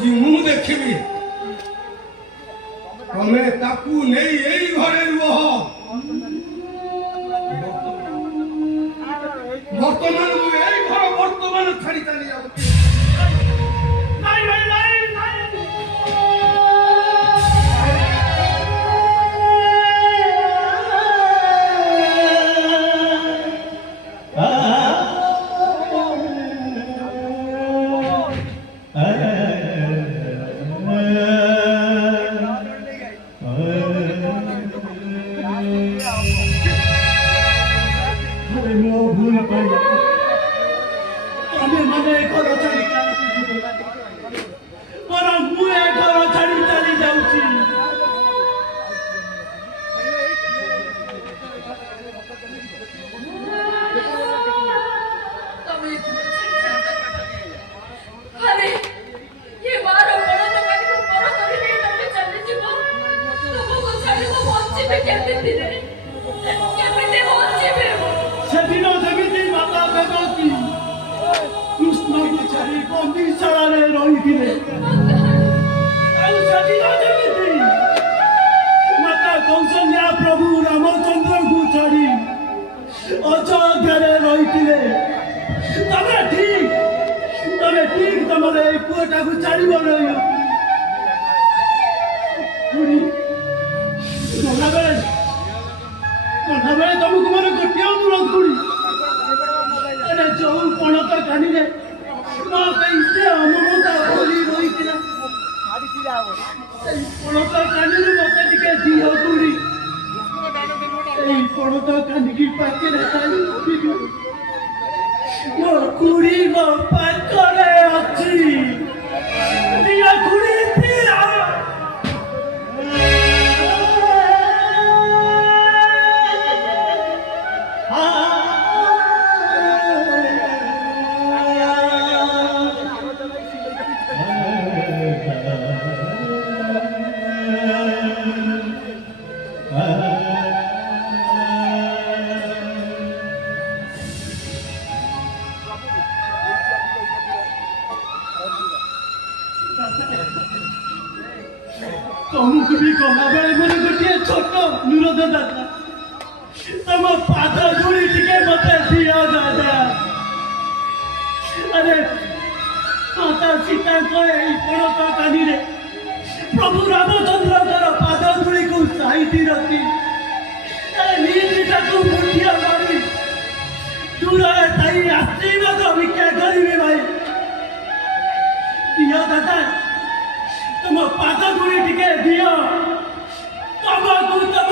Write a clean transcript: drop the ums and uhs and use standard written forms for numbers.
ଆଜି ମୁଁ ଦେଖିବି ତମେ ତାକୁ ନେଇ ଏଇ ଘରେ ରୁହ। ବର୍ତ୍ତମାନ ମୁଁ ଏଇ ଘର ବର୍ତ୍ତମାନ ଛାଡ଼ି ଚାଲି ଯାଉଛି। ନାଇଁ ଭାଇ ନାଇଁ ସେଦିନ ଯେମିତି ମାତା ବେଦବତୀ କୃଷ୍ଣଙ୍କୁ ଛାଡ଼ି ବନ୍ଦୀଶାଳାରେ ରହିଥିଲେ, ଆଉ ସେଦିନ ଯେମିତି ମାତା କୌଶଲ୍ୟା ପ୍ରଭୁ ରାମଚନ୍ଦ୍ରଙ୍କୁ ଛାଡ଼ି ଅଯୋଧ୍ୟାରେ ରହିଥିଲେ, ତମେ ଠିକ ତମର ଏଇ ପୁଅଟାକୁ ଛାଡ଼ିବ ନାହିଁ। ଗଲାବେଳେ ତମକୁ ମୋର ଗୋଟିଏ ଅନୁରୋଧ କরি, ଯୋଉ ପଣତ କାନିରେ ମୋ ପାଇଁ ସେ ଅମମତା ଭରି ରହିଥିଲା, ସେଇ ପଣତ କାନିରୁ ମତେ ଟିକେ ଦିଅ କୁଡ଼ି। এই পণত কানিকি পাখে ମୋ କୁଡ଼ି ମୋ ପାଖରେ ଅଛି। ଦିଅ କୁଡ଼ି ଦିଅ। ତମକୁ ବି ଗଲାବେଳେ ମୋର ଗୋଟିଏ ଛୋଟ ଅନୁରୋଧ ଦାଦା, ତମ ପାଦ ଧୂଳି ଟିକେ ମତେ ଦିଅ ଦାଦା। ଆରେ ମାତା ସୀତାଙ୍କ ଏଇ ପଣତ କାନିରେ ପ୍ରଭୁ ରାମଚନ୍ଦ୍ରଙ୍କର ପାଦ ଧୂଳିକୁ ସାଇତି ରଖି ନିଜଟାକୁ ମୁଠିଆ ମାରି ଦୂରରେ ଥାଇ ଆଶୀର୍ବାଦ ଭିକ୍ଷା କରିବି ଭାଇ। ଦିଅ ଦାଦା, ତମ ପାଦ ଧୂଳି ଟିକେ ଦିଅ। ତମକୁ ତମ